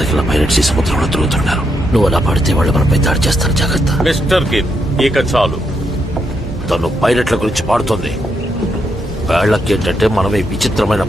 వందల పైలట్స్ ఈ సముద్రంలో తిరుగుతుంటారు. నువ్వు అలా పడితే వాళ్ళు మనపై దాడి చేస్తారు, జాగ్రత్త. మిస్టర్ గిల్, ఇక చాలు. తను పైలట్ల గురించి పాడుతుంది. వేళ్ళకి ఏంటంటే మనం ఈ విచిత్రమైన